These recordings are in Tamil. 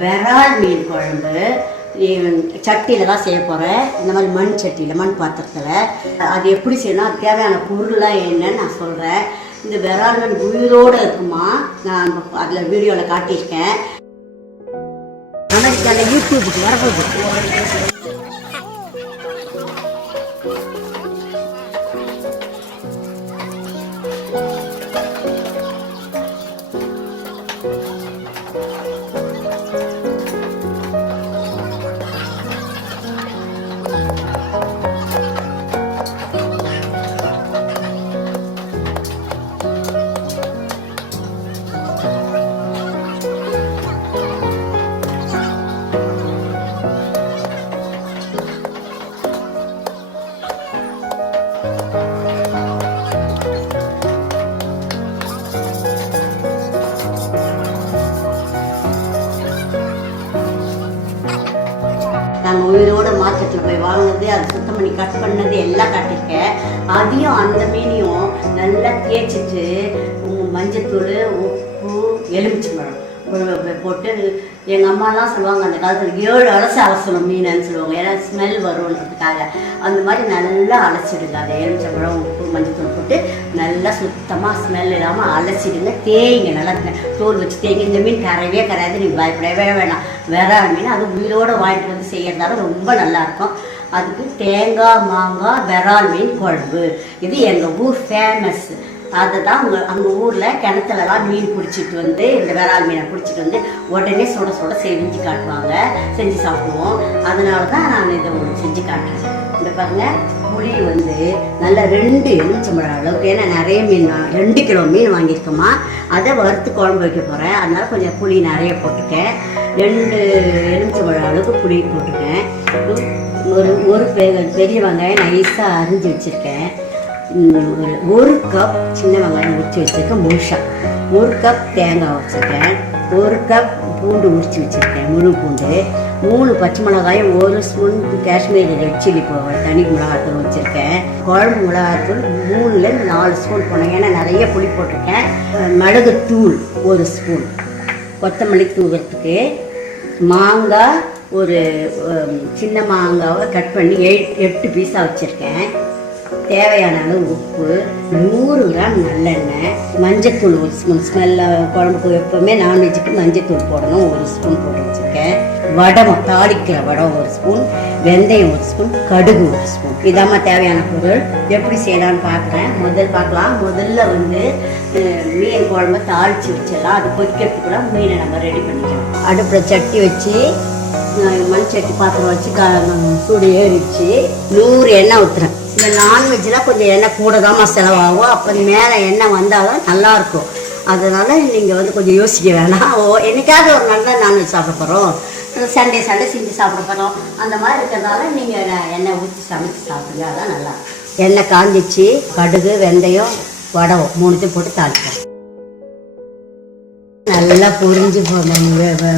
விரால் மீன் குழம்பு சட்டியில் தான் செய்ய போகிறேன். இந்த மாதிரி மண் சட்டியில், மண் பாத்திரத்தில். அது எப்படி செய்யணும், அது தேவையான பொருள்லாம் என்னன்னு நான் சொல்கிறேன். இந்த விரால் மீன் உயிரோடு இருக்குமா, நான் அதில் வீடியோவில் காட்டியிருக்கேன். ஆனால் அந்த யூடியூபுக்கு வரப்போகுது. நாங்கள் உயிரோட மார்க்கெட்டில் போய் வாங்கினது, அதை சுத்தம் பண்ணி கட் பண்ணது எல்லாம் காட்டியிருக்கேன். அதையும் அந்த மீனையும் நல்லா தேய்ச்சிட்டு மஞ்சத்தூள், உப்பு, எலுமிச்சம்பழம் போட்டு, எங்கள் அம்மாலாம் சொல்லுவாங்க அந்த காலத்தில் 7 அலசி அலசணும் மீனைன்னு சொல்லுவாங்க. ஏன்னா ஸ்மெல் வரும்ன்றதுக்காக அந்த மாதிரி நல்லா அலசிடுங்க. அதை எலுமிச்சம்பழம், உப்பு, மஞ்சத்தூள் போட்டு நல்லா சுத்தமாக ஸ்மெல் இல்லாமல் அலசிடுங்க. தேய்ங்க, நல்லா தோல் வச்சு தேய்ங்க. இந்த மீன் கரையவே கரையாது, நீங்கள் பயப்படவே வேணாம். விரால் மீன் அது உயிரோடு வாங்கிட்டு வந்து செய்யறதால ரொம்ப நல்லாயிருக்கும். அதுக்கு தேங்காய், மாங்காய், விரால் மீன் குழம்பு, இது எங்கள் ஊர் ஃபேமஸ். அதை தான் அங்கே ஊரில் கிணத்துலலாம் மீன் பிடிச்சிட்டு வந்து, இந்த விரால் மீனை பிடிச்சிட்டு வந்து உடனே சுட சுட செஞ்சு காட்டுவாங்க. செஞ்சு சாப்பிடுவோம். அதனால தான் நான் இதை உங்களுக்கு செஞ்சு காட்டுறேன். இந்த பாருங்க, புளி வந்து நல்லா 2 எலுமிச்சம்பழம் அளவுக்கு, ஏன்னா நிறைய மீன் 2 கிலோ மீன் வாங்கியிருக்கோமா, அதை வறுத்து குழம்பு வைக்க போகிறேன். அதனால கொஞ்சம் புளி நிறைய போட்டுருக்கேன். 2 எலுமிச்சம்பழம் அளவுக்கு புளி போட்டுருக்கேன். ஒரு பெரிய வெங்காயம் நைஸாக அரிஞ்சு வச்சுருக்கேன். ஒரு கப் சின்ன வெங்காயம் உரிச்சு வச்சுருக்கேன் முழுசா. 1 கப் தேங்காய் வச்சுருக்கேன். 1 கப் பூண்டு உரிச்சு வச்சுருக்கேன், முழு பூண்டு. 3 பச்சை மிளகாயும், 1 spoon Kashmiri red chilli powder, தனி மிளகாத்தூள் வச்சுருக்கேன். குழம்பு மிளகாத்தூள் 3லேருந்து 4 ஸ்பூன் போனேன், ஏன்னா நிறைய புளி போட்டிருக்கேன். மிளகுத்தூள் 1 ஸ்பூன், கொத்தமல்லி தூவறதுக்கு. மாங்காய் ஒரு சின்ன மாங்காவை கட் பண்ணி 8 பீஸாக வச்சுருக்கேன். தேவையான அளவு உப்பு, 100 கிராம் நல்லெண்ணெய், மஞ்சத்தூள் 1 ஸ்பூன். ஸ்மெல்ல குழம்புக்கு எப்பவுமே நான்வெஜ்ஜுக்கு மஞ்சத்தூள் போடணும், 1 ஸ்பூன் போட்டு வச்சுருக்கேன். வடகம், தாளிக்கிற வடகம் 1 ஸ்பூன், வெந்தயம் 1 ஸ்பூன், கடுகு 1 ஸ்பூன். இதாம்மா தேவையான பொருள். எப்படி செய்யலான்னு பார்க்கலாம். முதல்ல வந்து மீன் குழம்பு தாளித்து வச்சிடலாம். அது கொதிக்கிறதுக்குள்ள மீனை நம்ம ரெடி பண்ணிக்கலாம். அடுப்பில் சட்டி வச்சு, மண் சட்டி பாத்திரம் வச்சு சூடு ஏறிச்சு 100 எண்ணெய் ஊற்றுறேன். இந்த நான்வெஜ்லாம் கொஞ்சம் எண்ணெய் கூட தான் செலவாகும். அப்போ மேலே எண்ணெய் வந்தால் தான் நல்லாயிருக்கும். அதனால் நீங்கள் வந்து கொஞ்சம் யோசிக்க வேணாம். என்னைக்காவது ஒரு நாள் தான் நான்வெஜ் சாப்பிட போகிறோம், சண்டே செஞ்சு சாப்பிட போகிறோம். அந்த மாதிரி இருக்கிறதால நீங்கள் எண்ணெய் ஊற்றி சமைச்சு சாப்பிடுங்க, அதான் நல்லா. எண்ணெய் காஞ்சிச்சு, கடுகு, வெந்தயம், வடகம் 3த்தையும் போட்டு தாளிப்போம். நல்லா பொரிஞ்சு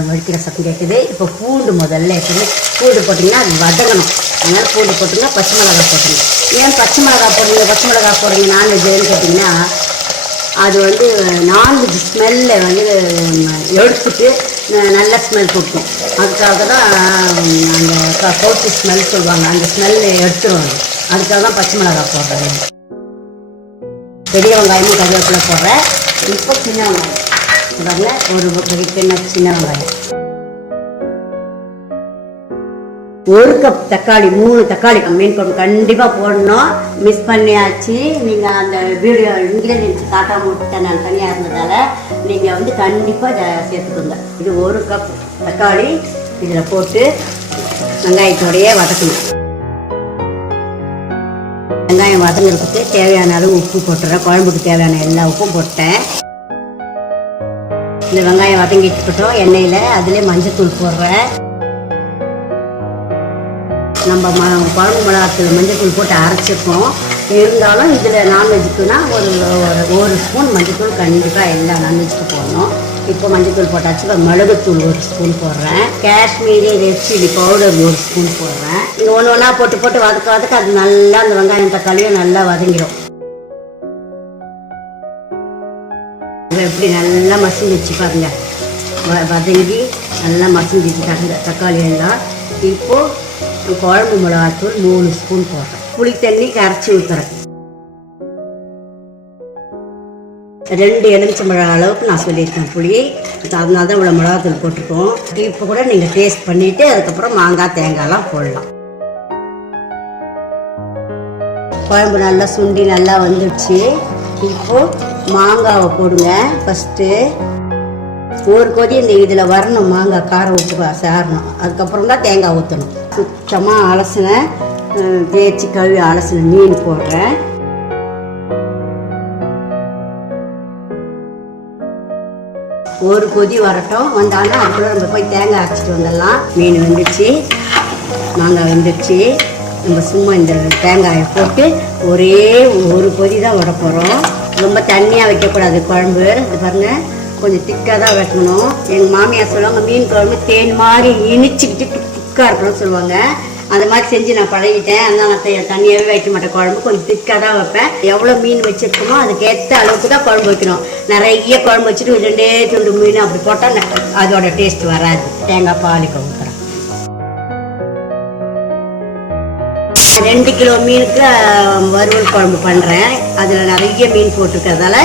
வடிக்கிற சத்தம் கேட்குது. இப்போ பூண்டு முதல்ல எப்பவுமே பூண்டு போட்டிங்கன்னா அது வதங்கணும். அதனால் பூண்டு போட்டுங்க. பச்சை மிளகாய் போட்டுங்க. ஏன் பச்சை மிளகாய் போடுறீங்க நான்வெஜ்ஜுன்னு கேட்டிங்கன்னா, அது வந்து நான்வெஜ் ஸ்மெல்லை வந்து எடுத்துட்டு நல்ல ஸ்மெல் கொடுக்கும். அதுக்காக தான் அந்த கவுச்சி ஸ்மெல் சொல்லுவாங்க, அந்த ஸ்மெல்லை எடுத்துருவாங்க. அதுக்காக தான் பச்சை மிளகாய் போடுறேன். பெரிய வெங்காயமும் கருவேப்பிலை போடுறேன். இப்போ சின்ன வெங்காயம் ஒரு சின்ன வெங்காயம், 1 கப் தக்காளி, 3 தக்காளி மீன் குழம்பு கண்டிப்பாக போடணும். மிஸ் பண்ணியாச்சு. நீங்கள் அந்த வீடியோ இன்க்ரீடியன்ஸ் காட்டாமல் விட்டேன், நான் தனியாக இருந்ததால். நீங்கள் வந்து கண்டிப்பாக இதை சேர்த்துக்கோங்க. இது 1 கப் தக்காளி இதில் போட்டு வெங்காயத்தோடையே வதக்கணும். வெங்காயம் வதங்கிறதுக்கு தேவையான அளவு உப்பு போட்டுறேன். குழம்புக்கு தேவையான எல்லா உப்பும் போட்டேன். இந்த வெங்காயம் வதங்கிட்டுக்கிட்டோம் எண்ணெயில். அதிலே மஞ்சத்தூள் போடுறேன். நம்ம குழம்பு மிளகாத்தூள் மஞ்சத்தூள் போட்டு அரைச்சிருக்கோம். இருந்தாலும் இதில் நான்வெஜ்ஜுக்குன்னா ஒரு ஸ்பூன் மஞ்சத்தூள் கண்டிப்பாக எல்லா நான்வெஜ்ஜுக்கும் போடணும். இப்போ மஞ்சத்தூள் போட்டாச்சு. இப்போ மிளகுத்தூள் 1 ஸ்பூன் போடுறேன். Kashmiri red chilli powder 1 spoon போடுறேன். இது ஒன்றா போட்டு வதக்க அது நல்லா அந்த வெங்காயம் தக்காளியும் நல்லா வதங்கிடும். எப்படி நல்லா மசிஞ்சு வச்சு பாருங்க. வதங்கி நல்லா மசிஞ்சிட்டு தக்காளி எல்லாம். இப்போது குழம்பு மிளகாத்தூள் 3 ஸ்பூன் போடுறேன். புளி தண்ணி கரைச்சி ஊற்றுறேன். 2 எலுமிச்சம்பழம் அளவுக்கு நான் சொல்லியிருக்கேன் புளி, அதனால தான் இவ்வளோ மிளகாத்தூள் போட்டிருக்கோம். இப்போ கூட நீங்கள் டேஸ்ட் பண்ணிவிட்டு அதுக்கப்புறம் மாங்காய் தேங்காய்லாம் போடலாம். குழம்பு நல்லா சுண்டி நல்லா வந்துடுச்சு. இப்போது மாங்காவை போடுங்க. ஃபஸ்ட்டு ஒரு கொதி இந்த இதில் வரணும், மாங்காய் காரம் உப்பு சேரணும். அதுக்கப்புறம் தான் தேங்காய் ஊற்றணும். சுத்தமாக அலசின தேய்ச்சி கழுவி அலசின மீன் போடுறேன். ஒரு கொதி வரட்டும். வந்தாலும் அதுக்குள்ளே நம்ம போய் தேங்காய் அரைச்சிட்டு வந்துடலாம். மீன் வெந்துடுச்சு, மாங்காய் வெந்துடுச்சு. நம்ம சும்மா இந்த தேங்காயை போட்டு ஒரே ஒரு கொதி தான் விட போகிறோம். ரொம்ப தண்ணியாக வைக்கக்கூடாது குழம்பு. இது பாருங்கள், கொஞ்சம் திக்காக தான் வைக்கணும். எங்கள் மாமியார் சொல்லுவாங்க மீன் குழம்பு தேன் மாதிரி இனிச்சிக்கிட்டு திக்காக இருக்கணும்னு சொல்லுவாங்க. அந்த மாதிரி செஞ்சு நான் பழகிட்டேன். அதனால் நான் தண்ணியாகவே வைக்க மாட்டேன். குழம்பு கொஞ்சம் திக்காக தான் வைப்பேன். எவ்வளோ மீன் வச்சுருக்கோமோ அதுக்கேற்ற அளவுக்கு தான் குழம்பு வைக்கணும். நிறைய குழம்பு வச்சுட்டு 2 துண்டு மீன் அப்படி போட்டால் அதோட டேஸ்ட் வராது. தேங்காய் பாலுக்கு ஊற்றுறேன். 2 கிலோ மீனுக்கு வறுவல் குழம்பு பண்ணுறேன். அதில் நிறைய மீன் போட்டிருக்கிறதால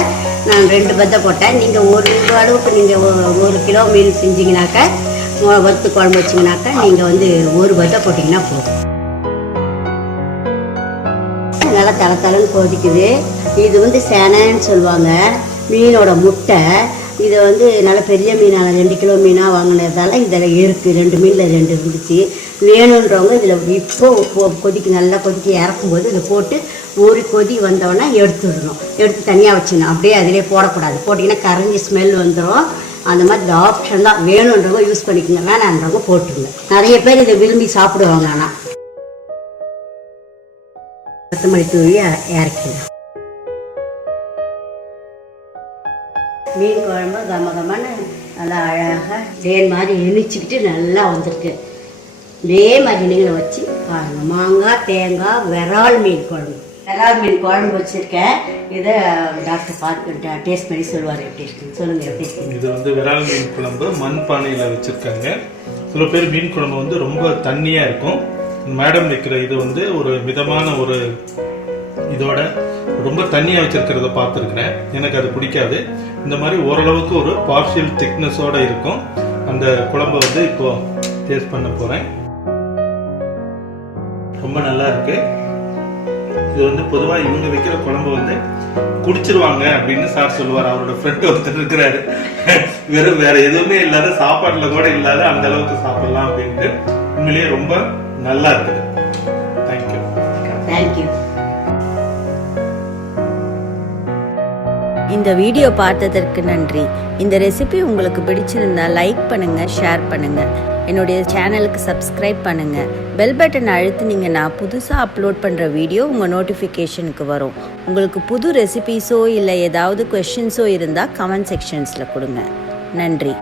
நான் 2 பத்தை போட்டேன். நீங்கள் ஒரு அளவுக்கு நீங்கள் 1 கிலோ மீன் செஞ்சிங்கனாக்கா, வறுத்து குழம்பு வச்சிங்கனாக்கா நீங்கள் வந்து 1 பத்தை போட்டிங்கன்னா போதும். நல்லா தளன்னு கொதிக்குது. இது வந்து செனன்னு சொல்லுவாங்க, மீனோட முட்டை. இதை வந்து நல்ல பெரிய மீனான 2 கிலோ மீனாக வாங்கினதால இதில் இருக்குது. 2 மீனில் 2 இருந்துச்சு. வேணுன்றவங்க இதில் இப்போ கொதிக்கு நல்லா கொதிக்க இறக்கும்போது இதை போட்டு ஒரு கொதி வந்தோடனே எடுத்துடணும். எடுத்து தனியாக வச்சிடணும். அப்படியே அதிலே போடக்கூடாது. போட்டிங்கன்னா கரைஞ்சி ஸ்மெல் வந்துடும். அந்த மாதிரி இந்த ஆப்ஷன் தான். வேணுன்றவங்க யூஸ் பண்ணிக்கோங்க, வேணான்றவங்க போட்டுருங்க. நிறைய பேர் இதை விரும்பி சாப்பிடுவாங்க. ஆனால் கொத்தமல்லி தூவி இறக்கிடலாம். மீன் குழம்பு கமகமான நல்லா அழகாக தேன் மாதிரி இனிச்சிக்கிட்டு நல்லா வந்திருக்கு. இதே மாதிரி நீங்களும் வச்சு பாருங்கள். மாங்காய் தேங்காய் விரால் மீன் குழம்பு. விரால் மீன் குழம்பு வச்சுருக்கேன். இதை டாக்டர் பார்த்து டேஸ்ட் பண்ணி சொல்லுவார். எப்படி சொல்லுங்கள் எப்படி? இது வந்து விரால் மீன் குழம்பு மண் பானையில் வச்சுருக்காங்க. சில பேர் மீன் குழம்பு வந்து ரொம்ப தண்ணியாக இருக்கும். மேடம் வைக்கிற இது வந்து ஒரு மிதமான ஒரு இதோட ரொம்ப தண்ணியாக வச்சிருக்கிறத பார்த்துருக்குறேன். எனக்கு அது பிடிக்காது. இந்த மாதிரி ஓரளவுக்கு ஒரு பார்ஷியல் திக்னஸோட இருக்கும். அந்த குழம்பை வந்து இப்போ டேஸ்ட் பண்ண போகிறேன். ரொம்ப நல்லா இருக்கு. இது வந்து பொதுவாக இவங்க வைக்கிற குழம்பு வந்து குடிச்சிருவாங்க அப்படின்னு சார் சொல்லுவார். அவரோட ஃப்ரெண்ட் ஒருத்தர் இருக்கிறாரு, வெறும் வேற எதுவுமே இல்லாத, சாப்பாட்டுல கூட இல்லாத அந்த அளவுக்கு சாப்பிடலாம் அப்படின்ட்டு. உண்மையிலேயே ரொம்ப நல்லா இருக்குது. தேங்க்யூ. தேங்க்யூ. இந்த வீடியோ பார்த்ததற்கு நன்றி. இந்த ரெசிபி உங்களுக்கு பிடிச்சிருந்தா லைக் பண்ணுங்க, ஷேர் பண்ணுங்க. என்னுடைய சேனலுக்கு சப்ஸ்கிரைப் பண்ணுங்க. பெல் பட்டன் அழுத்துனீங்கன்னா புதுசாக அப்லோட் பண்ணுற வீடியோ உங்கள் நோட்டிஃபிகேஷனுக்கு வரும். உங்களுக்கு புது ரெசிபிஸோ இல்லை ஏதாவது கொஷின்ஸோ இருந்தால் கமெண்ட் செக்ஷன்ஸில் கொடுங்க. நன்றி.